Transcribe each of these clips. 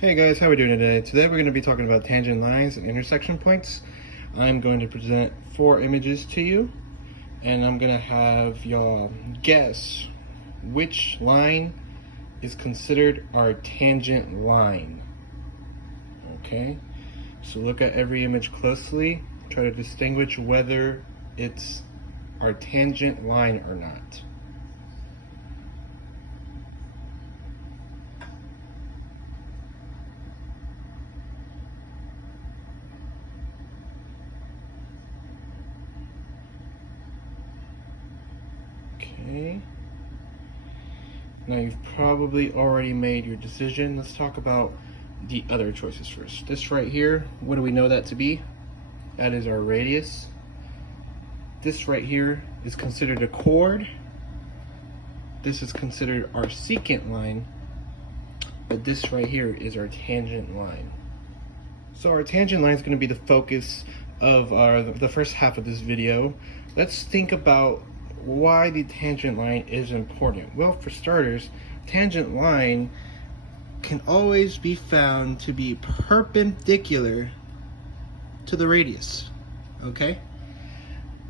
Hey guys, how are we doing today? Today we're going to be talking about tangent lines and intersection points. I'm going to present 4 images to you, and I'm going to have y'all guess which line is considered our tangent line. Okay, so look at every image closely, try to distinguish whether it's our tangent line or not. Okay. Now you've probably already made your decision. Let's talk about the other choices first. This right here, what do we know that to be? That is our radius. This right here is considered a chord. This is considered our secant line. But this right here is our tangent line. So our tangent line is going to be the focus of the first half of this video. Let's think about why the tangent line is important. Well, for starters, tangent line can always be found to be perpendicular to the radius. Okay?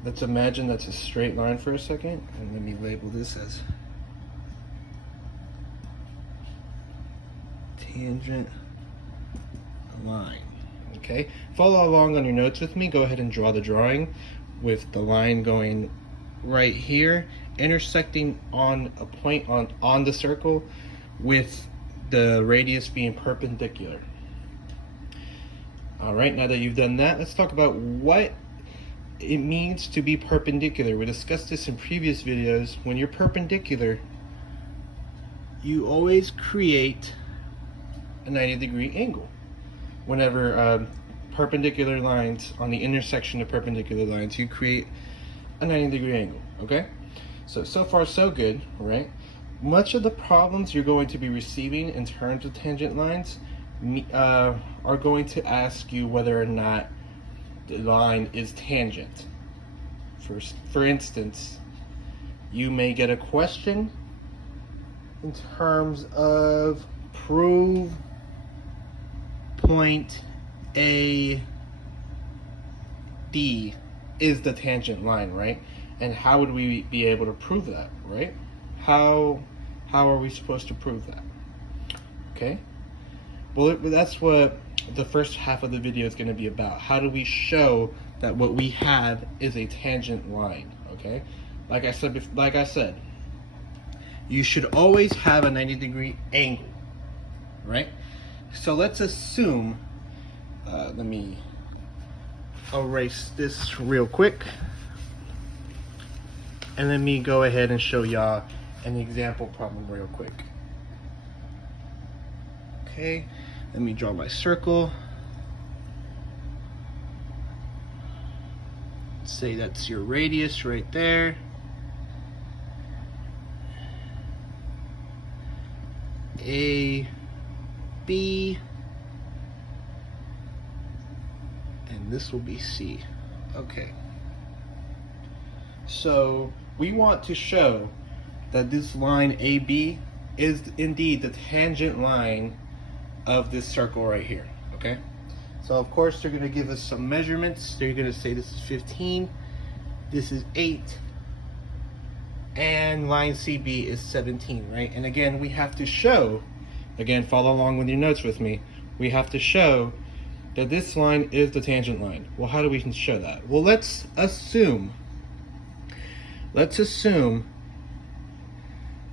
Let's imagine that's a straight line for a second, and let me label this as tangent line. Okay? Follow along on your notes with me. Go ahead and draw the drawing with the line going right here, intersecting on a point on the circle with the radius being perpendicular. All right, now that you've done that, let's talk about what it means to be perpendicular. We discussed this in previous videos. When you're perpendicular, you always create a 90-degree angle. Whenever perpendicular lines on the intersection of perpendicular lines, you create a 90-degree angle. Okay, so far so good, right? Much of the problems you're going to be receiving in terms of tangent lines are going to ask you whether or not the line is tangent. For instance, you may get a question in terms of prove point A D is the tangent line, right? And how would we be able to prove that, right? How are we supposed to prove that? Okay, well, that's what the first half of the video is going to be about. How do we show that what we have is a tangent line? Okay, like I said, you should always have a 90-degree angle, right? So let's assume, let me erase this real quick, and let me go ahead and show y'all an example problem real quick. Okay, let me draw my circle. Say that's your radius right there. A, B, and this will be C. Okay. So we want to show that this line AB is indeed the tangent line of this circle right here. Okay. So of course they're going to give us some measurements. They're going to say this is 15, this is 8, and line CB is 17, right? And again, we have to show, again, follow along with your notes with me, we have to show that this line is the tangent line. Well, how do we show that? Well, let's assume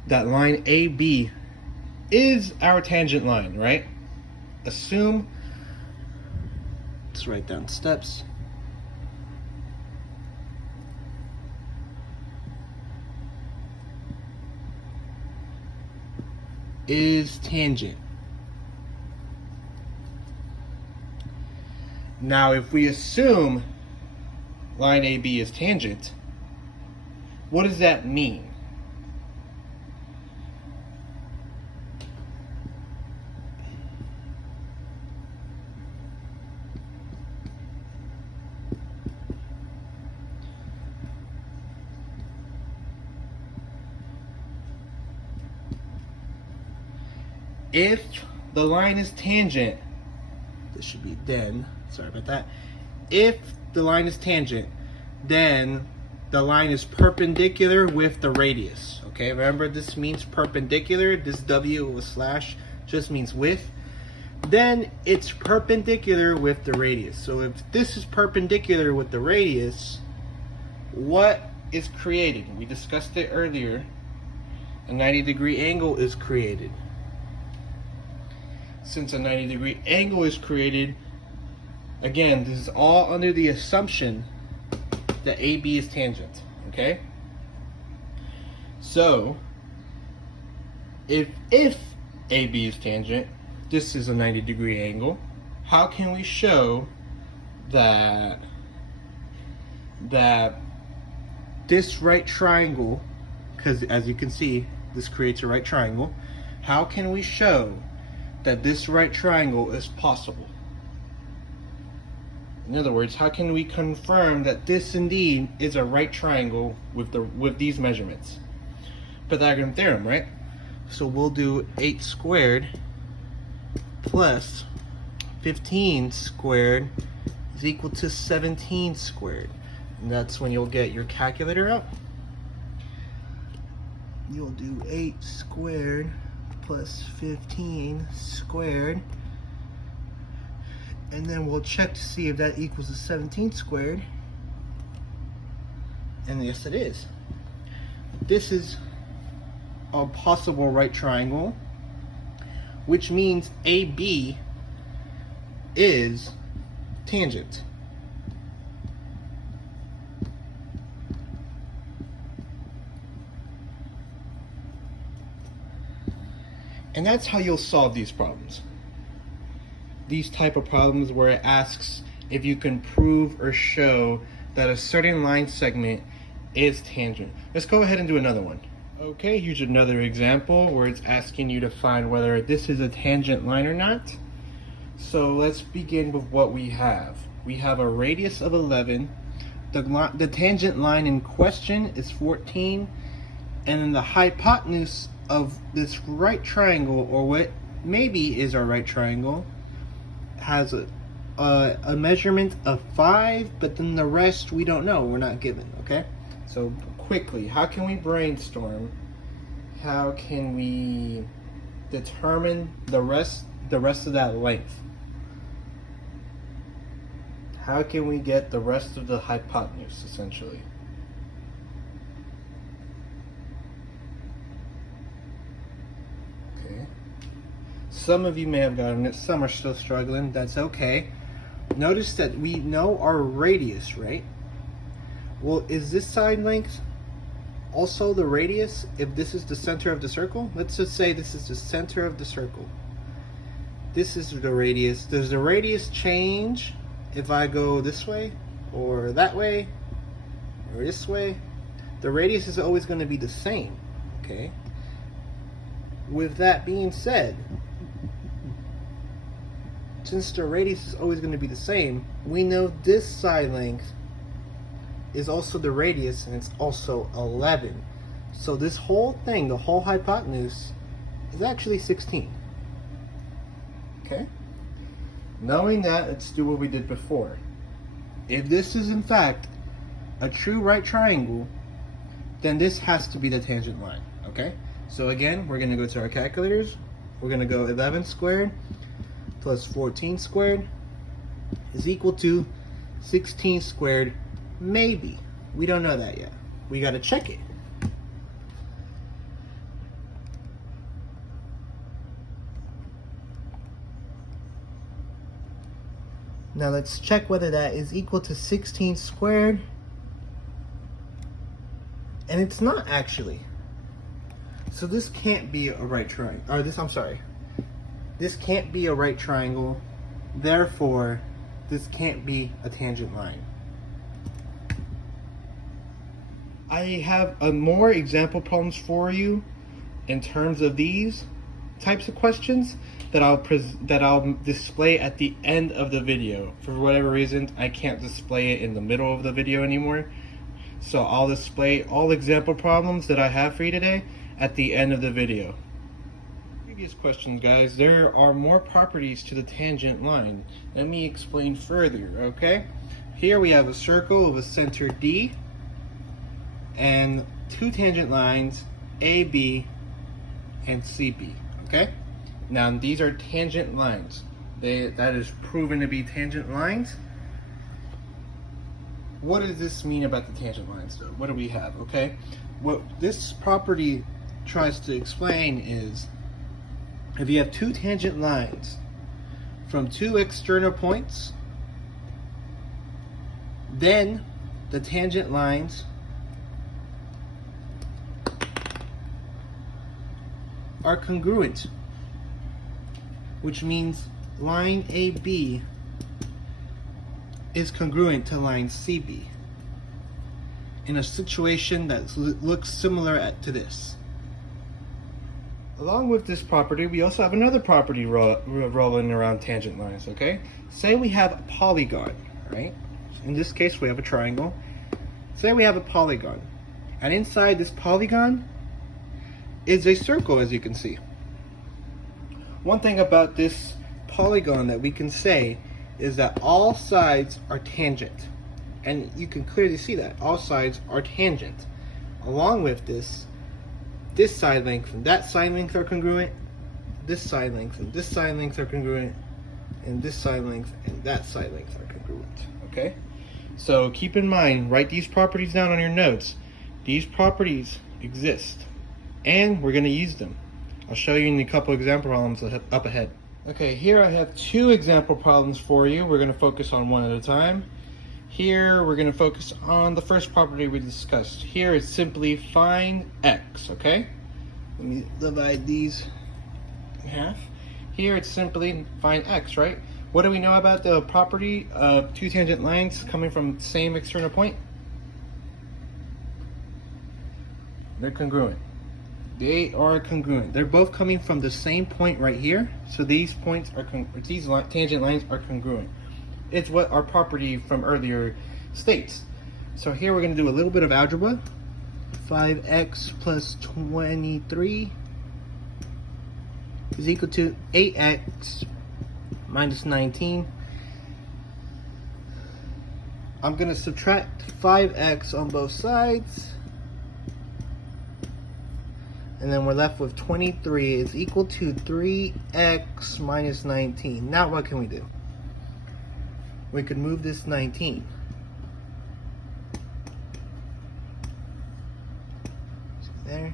that line AB is our tangent line, right? Assume, let's write down steps. Is tangent. Now, if we assume line AB is tangent, what does that mean? If the line is tangent, this should be then, sorry about that. If the line is tangent, then the line is perpendicular with the radius. Okay, remember this means perpendicular. This W with slash just means with. Then it's perpendicular with the radius. So if this is perpendicular with the radius, what is created? We discussed it earlier. A 90-degree angle is created. Since a 90-degree angle is created, again, this is all under the assumption that AB is tangent, okay? So, if AB is tangent, this is a 90-degree angle, how can we show that this right triangle, because as you can see, this creates a right triangle, how can we show that this right triangle is possible? In other words, how can we confirm that this indeed is a right triangle with these measurements? Pythagorean theorem, right? So we'll do 8 squared plus 15 squared is equal to 17 squared. And that's when you'll get your calculator out. You'll do 8 squared plus 15 squared. And then we'll check to see if that equals to 17 squared. And yes, it is. This is a possible right triangle, which means AB is tangent. And that's how you'll solve these problems. These type of problems where it asks if you can prove or show that a certain line segment is tangent. Let's go ahead and do another one. Okay, here's another example where it's asking you to find whether this is a tangent line or not. So let's begin with what we have. We have a radius of 11. The tangent line in question is 14. And then the hypotenuse of this right triangle, or what maybe is our right triangle, has a measurement of 5, but then the rest we don't know, we're not given, okay? So quickly, how can we brainstorm? How can we determine the rest of that length? How can we get the rest of the hypotenuse, essentially? Okay. Some of you may have gotten it, some are still struggling, that's okay. Notice that we know our radius, right? Well, is this side length also the radius if this is the center of the circle? Let's just say this is the center of the circle. This is the radius. Does the radius change if I go this way or that way or this way? The radius is always going to be the same, okay? With that being said, since the radius is always going to be the same, we know this side length is also the radius, and it's also 11. So this whole thing, the whole hypotenuse, is actually 16. Okay? Knowing that, let's do what we did before. If this is in fact a true right triangle, then this has to be the tangent line. Okay? So again, we're going to go to our calculators. We're going to go 11 squared plus 14 squared is equal to 16 squared. Maybe. We don't know that yet. We got to check it. Now let's check whether that is equal to 16 squared. And it's not actually. So this can't be a right triangle. Or this, I'm sorry. This can't be a right triangle. Therefore, this can't be a tangent line. I have more example problems for you in terms of these types of questions that I'll display at the end of the video. For whatever reason, I can't display it in the middle of the video anymore. So I'll display all example problems that I have for you today at the end of the video. Previous questions, guys, there are more properties to the tangent line. Let me explain further, okay? Here we have a circle with a center D and two tangent lines, AB and CB, okay? Now these are tangent lines. That is proven to be tangent lines. What does this mean about the tangent lines though? What do we have, okay? What this property tries to explain is if you have two tangent lines from two external points, then the tangent lines are congruent, which means line AB is congruent to line CB in a situation that looks similar to this. Along with this property, we also have another property rolling around tangent lines, okay? Say we have a polygon, right? In this case, we have a triangle. Say we have a polygon, and inside this polygon is a circle, as you can see. One thing about this polygon that we can say is that all sides are tangent, and you can clearly see that all sides are tangent. Along with this side length and that side length are congruent, this side length and this side length are congruent, and this side length and that side length are congruent, okay? So keep in mind, write these properties down on your notes. These properties exist, and we're gonna use them. I'll show you in a couple example problems up ahead. Okay, here I have two example problems for you. We're gonna focus on one at a time. Here, we're gonna focus on the first property we discussed. Here, it's simply find x, okay? Let me divide these in half. Here, it's simply find x, right? What do we know about the property of two tangent lines coming from the same external point? They're congruent. They are congruent. They're both coming from the same point right here. So these points are tangent lines are congruent. It's what our property from earlier states. So here we're going to do a little bit of algebra. 5x plus 23 is equal to 8x minus 19. I'm going to subtract 5x on both sides. And then we're left with 23 is equal to 3x minus 19. Now what can we do? We could move this 19. So there.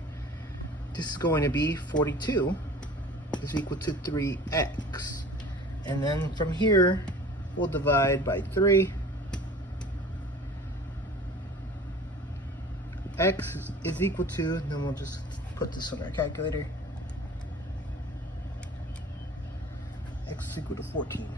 This is going to be 42 is equal to 3x. And then from here, we'll divide by 3. X is equal to, and then we'll just put this on our calculator. X is equal to 14.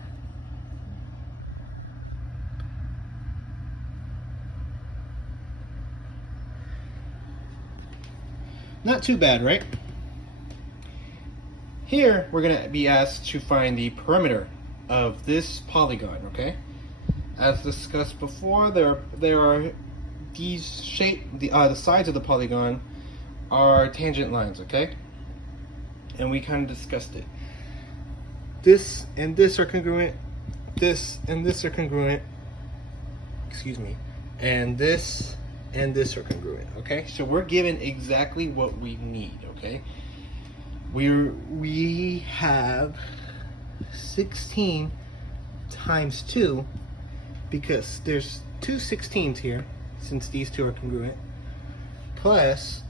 Not too bad, right? Here, we're going to be asked to find the perimeter of this polygon, okay? As discussed before, there are these the sides of the polygon are tangent lines, okay? And we kind of discussed it. This and this are congruent. This and this are congruent. Excuse me. And this and this are congruent, okay? So we're given exactly what we need, okay? We have 16 times 2 because there's two 16s here since these two are congruent, plus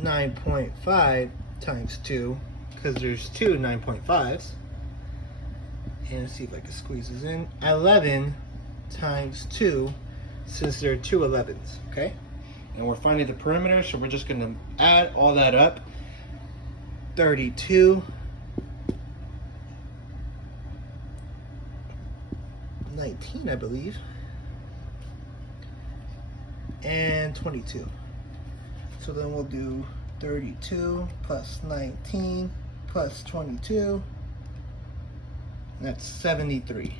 9.5 times 2 because there's two 9.5s. And let's see if I can squeeze this in. 11 times 2 since there are two 11s, okay? And we're finding the perimeter, so we're just going to add all that up. 32, 19, I believe, and 22. So then we'll do 32 plus 19 plus 22. That's 73.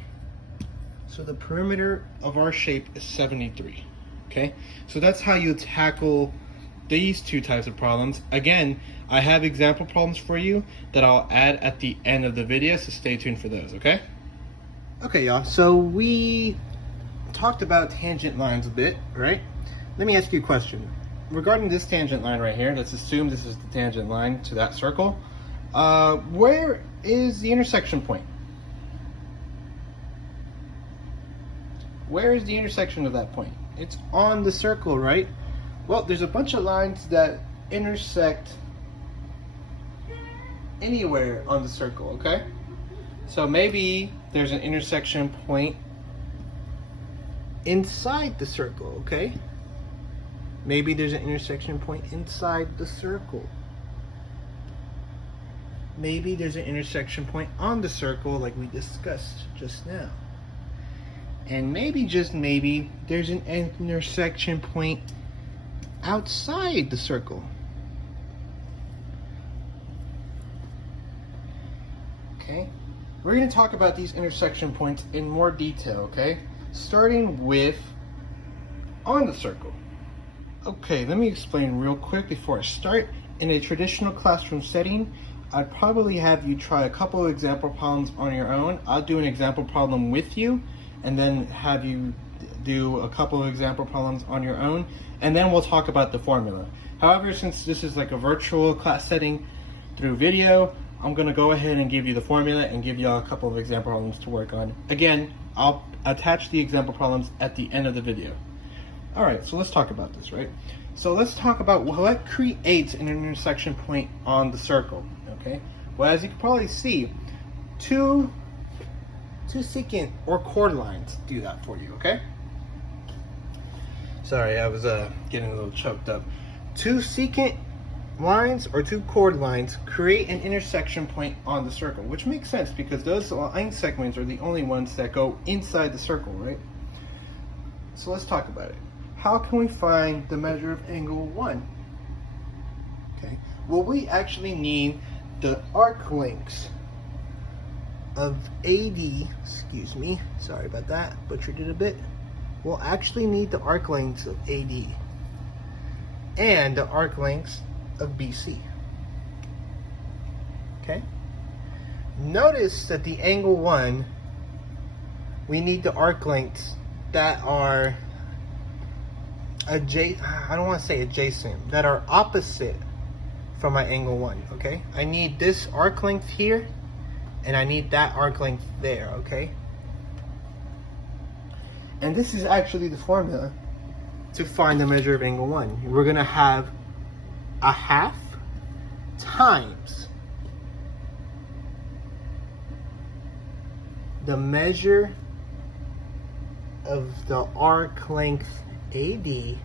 So the perimeter of our shape is 73. Okay, so that's how you tackle these two types of problems. Again, I have example problems for you that I'll add at the end of the video, so stay tuned for those, okay? Okay, y'all, so we talked about tangent lines a bit, right? Let me ask you a question. Regarding this tangent line right here, let's assume this is the tangent line to that circle. Where is the intersection point? Where is the intersection of that point? It's on the circle, right? Well, there's a bunch of lines that intersect anywhere on the circle, okay? So maybe there's an intersection point inside the circle, okay? Maybe there's an intersection point inside the circle. Maybe there's an intersection point on the circle like we discussed just now. And maybe, just maybe, there's an intersection point outside the circle. Okay? We're going to talk about these intersection points in more detail, okay? Starting with on the circle. Okay, let me explain real quick before I start. In a traditional classroom setting, I'd probably have you try a couple of example problems on your own. I'll do an example problem with you, and then have you do a couple of example problems on your own, and then we'll talk about the formula. However, since this is like a virtual class setting through video, I'm gonna go ahead and give you the formula and give y'all a couple of example problems to work on. Again, I'll attach the example problems at the end of the video. All right, so let's talk about this, right? So let's talk about what creates an intersection point on the circle, okay? Well, as you can probably see, two secant or chord lines do that for you, okay? Sorry, I was getting a little choked up. Two secant lines or two chord lines create an intersection point on the circle, which makes sense because those line segments are the only ones that go inside the circle, right? So let's talk about it. How can we find the measure of angle 1? Okay, well, we actually need the arc lengths of AD, excuse me, sorry about that, butchered it a bit. We'll actually need the arc lengths of AD and the arc lengths of BC. Okay? Notice that the angle 1, we need the arc lengths that are I don't want to say adjacent, that are opposite from my angle 1, okay? I need this arc length here, and I need that arc length there, okay? And this is actually the formula to find the measure of angle 1. We're going to have a half times the measure of the arc length AD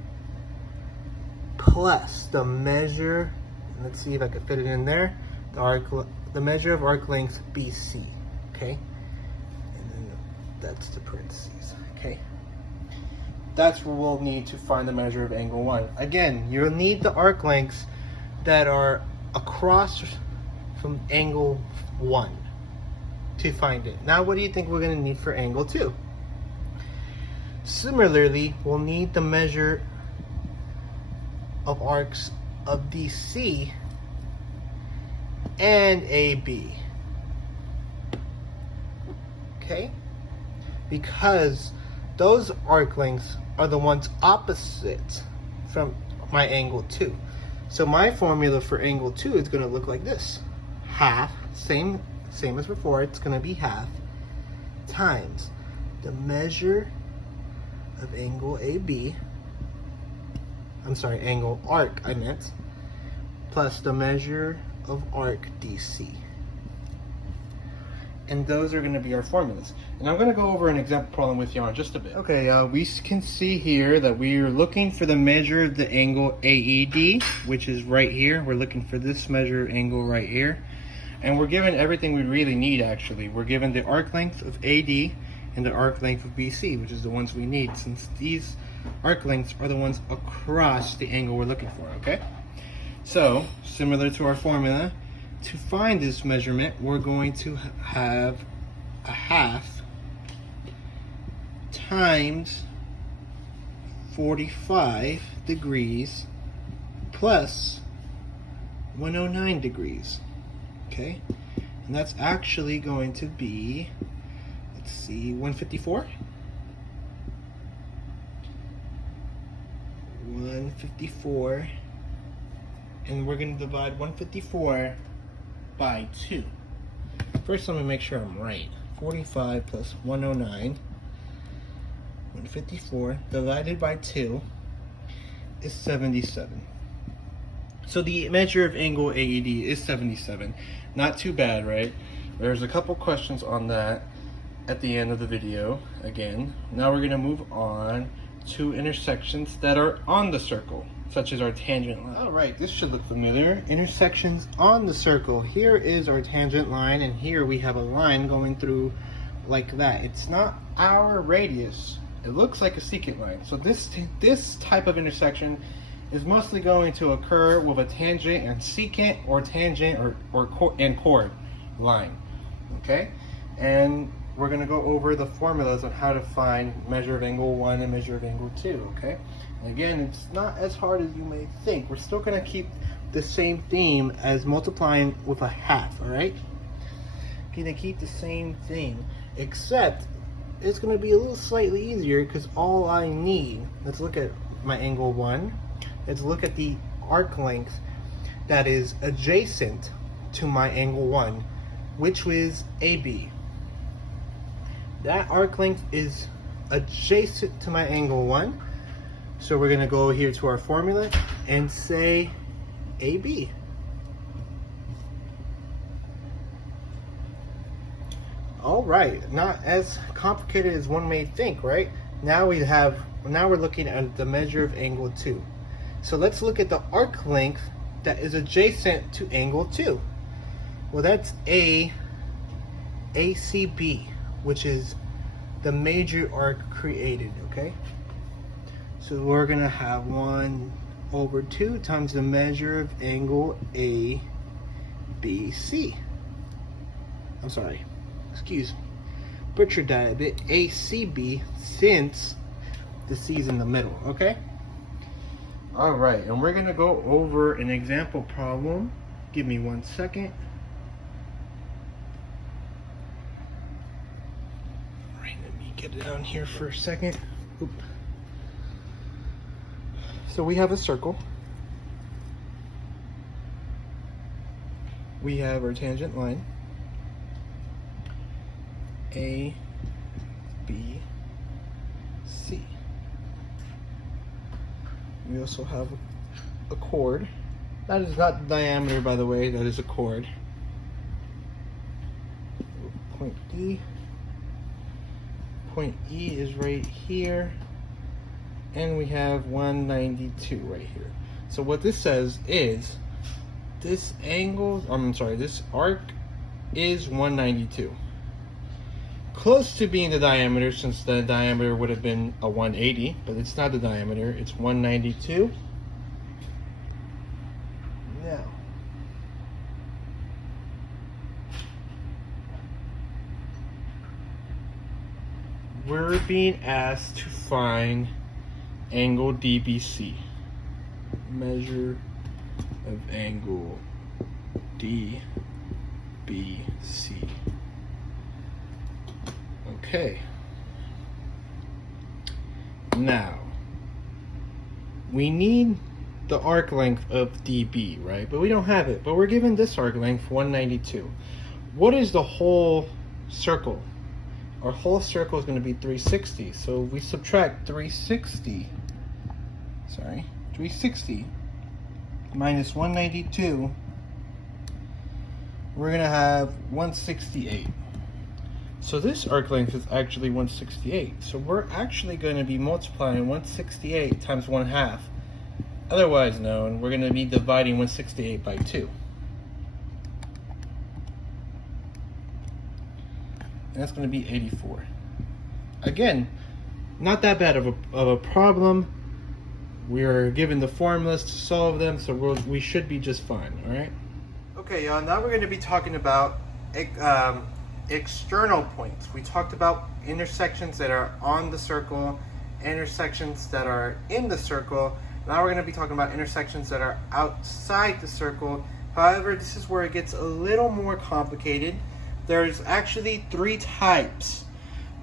plus the measure, let's see if I can fit it in there, the measure of arc length BC, okay? And then that's the parentheses, okay? That's what we'll need to find the measure of angle 1. Again, you'll need the arc lengths that are across from angle 1 to find it. Now, what do you think we're going to need for angle 2? Similarly, we'll need the measure of arcs of DC and AB. Okay? Because those arc lengths are the ones opposite from my angle 2. So my formula for angle 2 is going to look like this. Half, same as before, it's going to be half, times the measure of angle AB, I'm sorry, angle arc I meant, plus the measure of arc DC. And those are going to be our formulas. And I'm going to go over an example problem with you in just a bit. Okay, we can see here that we are looking for the measure of the angle AED, which is right here. We're looking for this measure of angle right here. And we're given everything we really need, actually. We're given the arc length of AD and the arc length of BC, which is the ones we need, since these arc lengths are the ones across the angle we're looking for, okay? So, similar to our formula, to find this measurement, we're going to have a half times 45 degrees plus 109 degrees, okay? And that's actually going to be, let's see, 154? 154, and we're going to divide 154 by 2. First, let me make sure I'm right. 45 plus 109, 154 divided by 2 is 77. So the measure of angle AED is 77. Not too bad, right? There's a couple questions on that at the end of the video. Again, now we're going to move on to intersections that are on the circle, such as our tangent line. All right, this should look familiar. Intersections on the circle. Here is our tangent line, and here we have a line going through like that. It's not our radius. It looks like a secant line. So this type of intersection is mostly going to occur with a tangent and secant, or tangent and chord line. Okay, and we're going to go over the formulas on how to find measure of angle 1 and measure of angle 2, okay? And again, it's not as hard as you may think. We're still going to keep the same theme as multiplying with a half, all right? Going to keep the same thing, except it's going to be a little slightly easier because all I need, let's look at my angle 1. Let's look at the arc length that is adjacent to my angle 1, which was AB. That arc length is adjacent to my angle 1. So we're going to go here to our formula and say AB. All right, not as complicated as one may think, right? Now we're looking at the measure of angle 2. So let's look at the arc length that is adjacent to angle 2. Well, that's ACB, which is the major arc created, okay? So we're gonna have 1 over 2 times the measure of angle ABC. I'm sorry, excuse me. Butchered that a bit. ACB, since the C's in the middle, okay? All right, and we're gonna go over an example problem. Give me 1 second. Get it down here for a second. Oop. So we have a circle. We have our tangent line. A, B, C. We also have a chord. That is not the diameter, by the way. That is a chord. Point D. Point E is right here, and we have 192 right here. So what this says is this arc is 192. Close to being the diameter, since the diameter would have been a 180, but it's not the diameter, it's 192. Now, we're being asked to find angle DBC. Measure of angle DBC. Okay. Now, we need the arc length of DB, right? But we don't have it. But we're given this arc length, 192. What is the whole circle? Our whole circle is going to be 360. So we subtract 360 minus 192. We're going to have 168. So this arc length is actually 168. So we're actually going to be multiplying 168 times 1/2. Otherwise known, we're going to be dividing 168 by 2. And that's going to be 84. Again, not that bad of a problem. We're given the formulas to solve them, so we should be just fine, all right? Okay, y'all, now we're going to be talking about external points. We talked about intersections that are on the circle, intersections that are in the circle. Now we're going to be talking about intersections that are outside the circle. However, this is where it gets a little more complicated. There's actually 3 types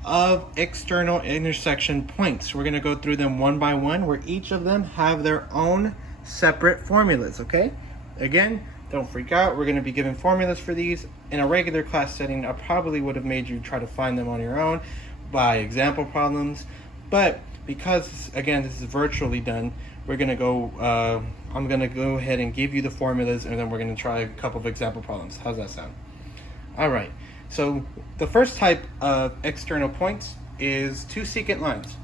of external intersection points. We're going to go through them one by one, where each of them have their own separate formulas, okay? Again, don't freak out. We're going to be given formulas for these. In a regular class setting, I probably would have made you try to find them on your own by example problems. But because, again, this is virtually done, we're going to go, I'm going to go ahead and give you the formulas, and then we're going to try a couple of example problems. How's that sound? All right. So the first type of external points is 2 secant lines.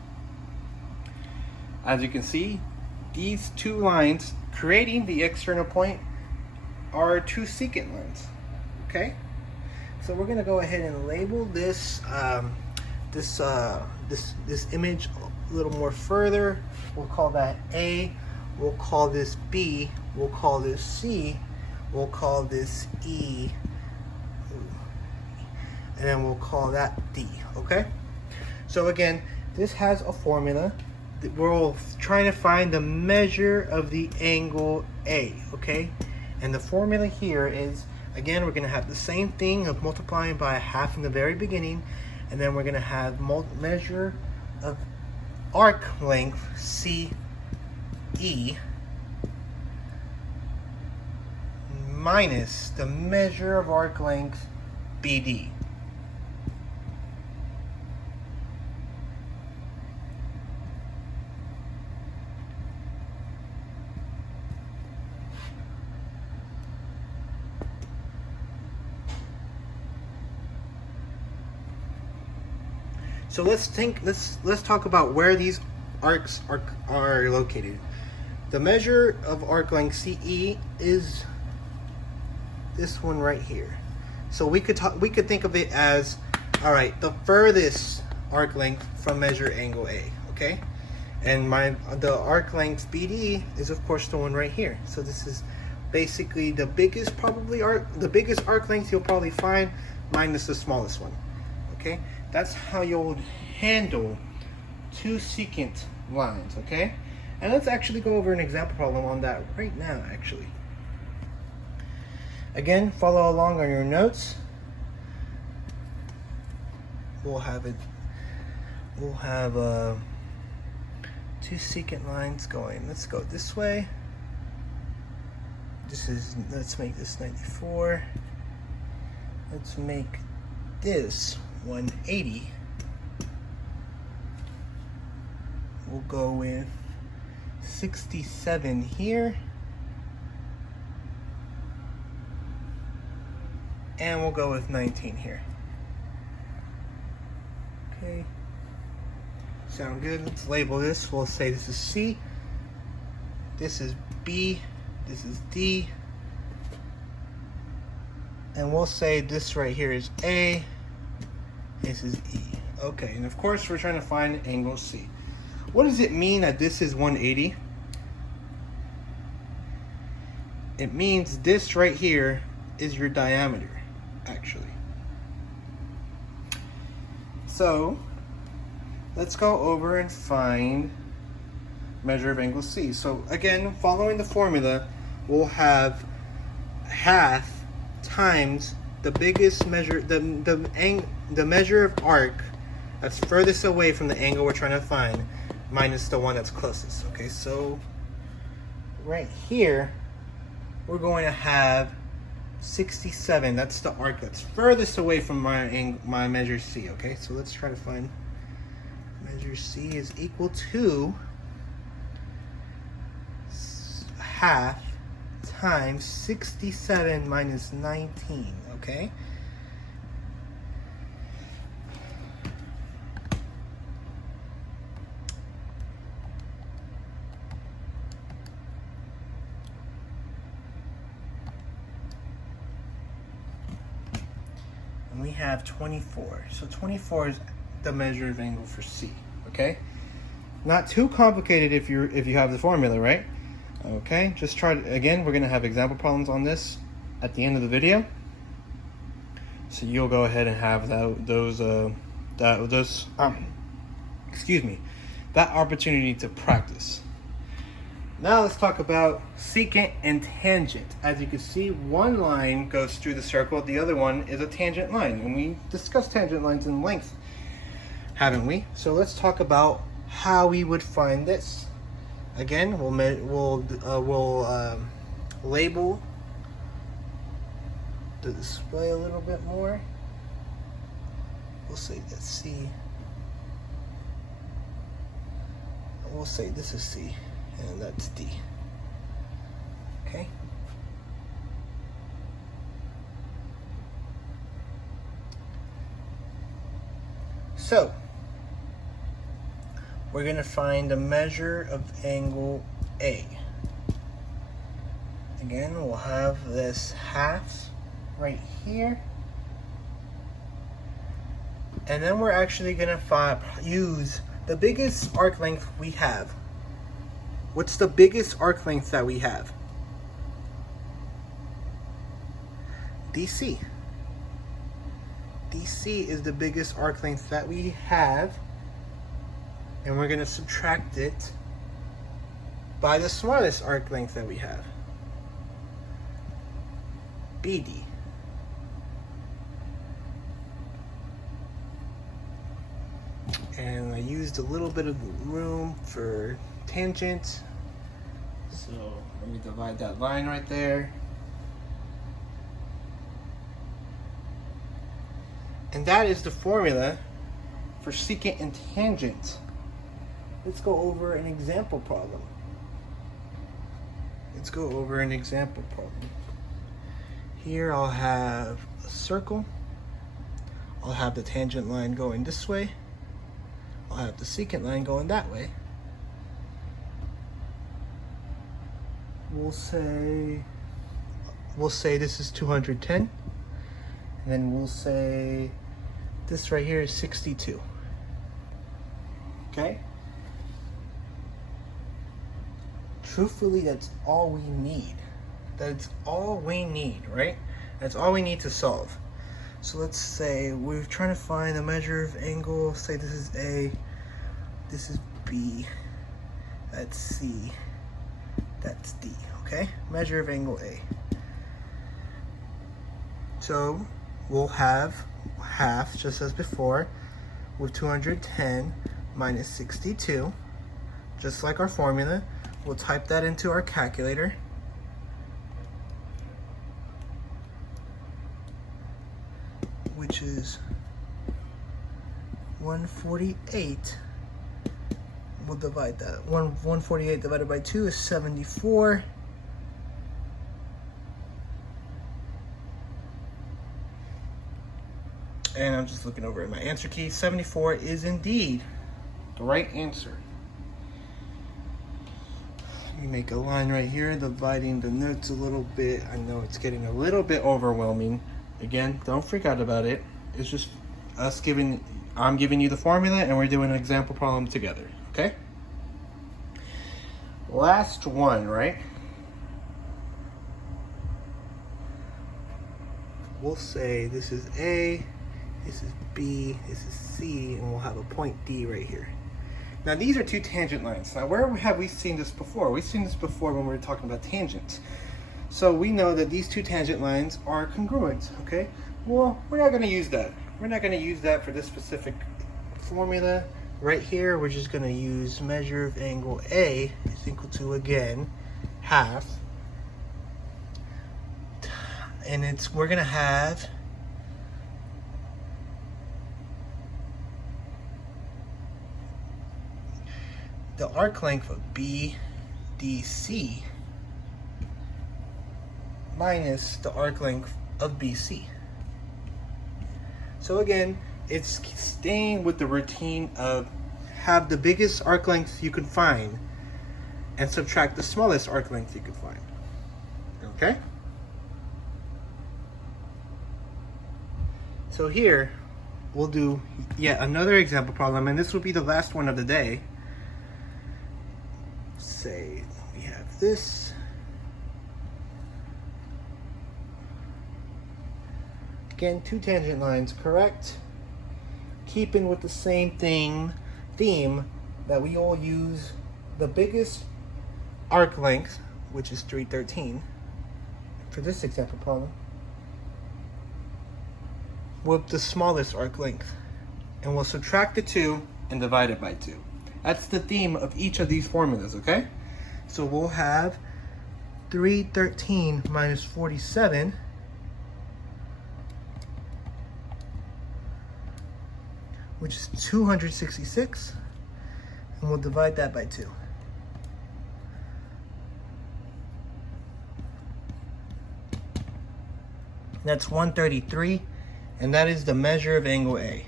As you can see, these 2 lines creating the external point are 2 secant lines. Okay, so we're gonna go ahead and label this this image a little more further. We'll call that A. We'll call this B. We'll call this C. We'll call this E. And then we'll call that D, okay? So again, this has a formula. We're trying to find the measure of the angle A, okay? And the formula here is, again, we're gonna have the same thing of multiplying by 1/2 in the very beginning, and then we're gonna have measure of arc length, CE, minus the measure of arc length, BD. So let's talk about where these arcs are located. The measure of arc length CE is this one right here. So we could think of it as, all right, the furthest arc length from measure angle A, okay? And the arc length BD is of course the one right here. So this is basically the biggest arc length you'll probably find, minus the smallest one. Okay, that's how you'll handle 2 secant lines, okay? And let's actually go over an example problem on that right now, actually. Again, follow along on your notes. We'll have 2 secant lines going. Let's go this way. Let's make this 94. Let's make this 180. We'll go with 67 here, and we'll go with 19 here. Okay, sound good? Let's label this. We'll say this is C, this is B, this is D, and we'll say this right here is A, this is E. Okay, and of course we're trying to find angle C. What does it mean that this is 180? It means this right here is your diameter, actually. So let's go over and find measure of angle C. So again, following the formula, we'll have 1/2 times the biggest measure, the measure of arc that's furthest away from the angle we're trying to find, minus the one that's closest. Okay, so right here we're going to have 67. That's the arc that's furthest away from my measure C. Okay, so let's try to find measure C is equal to 1/2 times 67 minus 19. Okay, and we have 24. So 24 is the measure of angle for C. Okay, not too complicated if you have the formula, right? Okay, just try to, again, we're gonna have example problems on this at the end of the video, so you'll go ahead and have that opportunity to practice. Now let's talk about secant and tangent. As you can see, one line goes through the circle, the other one is a tangent line. And we discussed tangent lines in length, haven't we? So let's talk about how we would find this. Again, we'll label the display a little bit more. We'll say that's C. We'll say this is C, and that's D. Okay? So, we're going to find the measure of angle A. Again, we'll have this half right here. And then we're actually going to use the biggest arc length we have. What's the biggest arc length that we have? DC. DC is the biggest arc length that we have. And we're going to subtract it by the smallest arc length that we have. BD. And I used a little bit of room for tangent. So let me divide that line right there. And that is the formula for secant and tangent. Let's go over an example problem. Here I'll have a circle. I'll have the tangent line going this way. I'll have the secant line going that way. We'll say this is 210. And then we'll say this right here is 62. Okay? Truthfully, that's all we need. That's all we need, right? That's all we need to solve. So let's say we're trying to find the measure of angle. Say this is A, this is B, that's C, that's D, okay? Measure of angle A. So we'll have half, just as before, with 210 minus 62, just like our formula. We'll type that into our calculator. Which is 148. We'll divide that. 148 divided by 2 is 74. And I'm just looking over at my answer key. 74 is indeed the right answer. Let me make a line right here, dividing the notes a little bit. I know it's getting a little bit overwhelming. Again, don't freak out about it. It's just I'm giving you the formula and we're doing an example problem together, okay? Last one, right? We'll say this is A, this is B, this is C, and we'll have a point D right here. Now these are two tangent lines. Now where have we seen this before? We've seen this before when we were talking about tangents. So we know that these two tangent lines are congruent, okay? Well, we're not going to use that. We're not going to use that for this specific formula. Right here, we're just going to use measure of angle A is equal to, again, half. And we're going to have the arc length of BDC minus the arc length of BC. So again, it's staying with the routine of have the biggest arc length you can find and subtract the smallest arc length you can find. Okay? So here, we'll do yet another example problem, and this will be the last one of the day. Say we have this. Again, two tangent lines, correct? Keeping with the same theme that we all use the biggest arc length, which is 313, for this example problem, with the smallest arc length. And we'll subtract the 2 and divide it by 2. That's the theme of each of these formulas, okay? So we'll have 313 minus 47 which is 266, and we'll divide that by 2. That's 133, and that is the measure of angle A.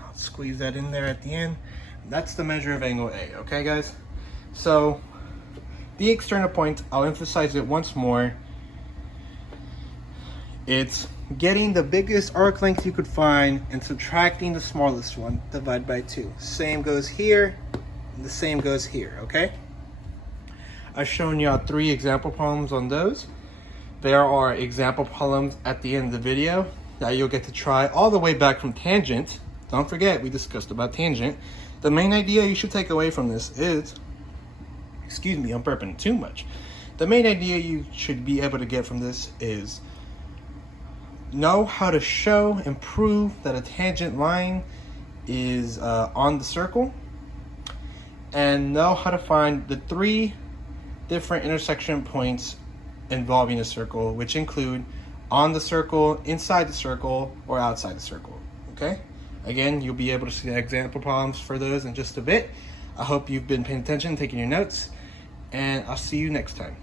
I'll squeeze that in there at the end. That's the measure of angle A, okay guys? So, the external point, I'll emphasize it once more. It's getting the biggest arc length you could find and subtracting the smallest one, divide by 2. Same goes here, and the same goes here, okay? I've shown y'all 3 example problems on those. There are example problems at the end of the video that you'll get to try all the way back from tangent. Don't forget, we discussed about tangent. The main idea you should take away from this is, excuse me, I'm burping too much. The main idea you should be able to get from this is know how to show and prove that a tangent line is on the circle, and know how to find the 3 different intersection points involving a circle, which include on the circle, inside the circle, or outside the circle, okay? Again, you'll be able to see the example problems for those in just a bit. I hope you've been paying attention, taking your notes, and I'll see you next time.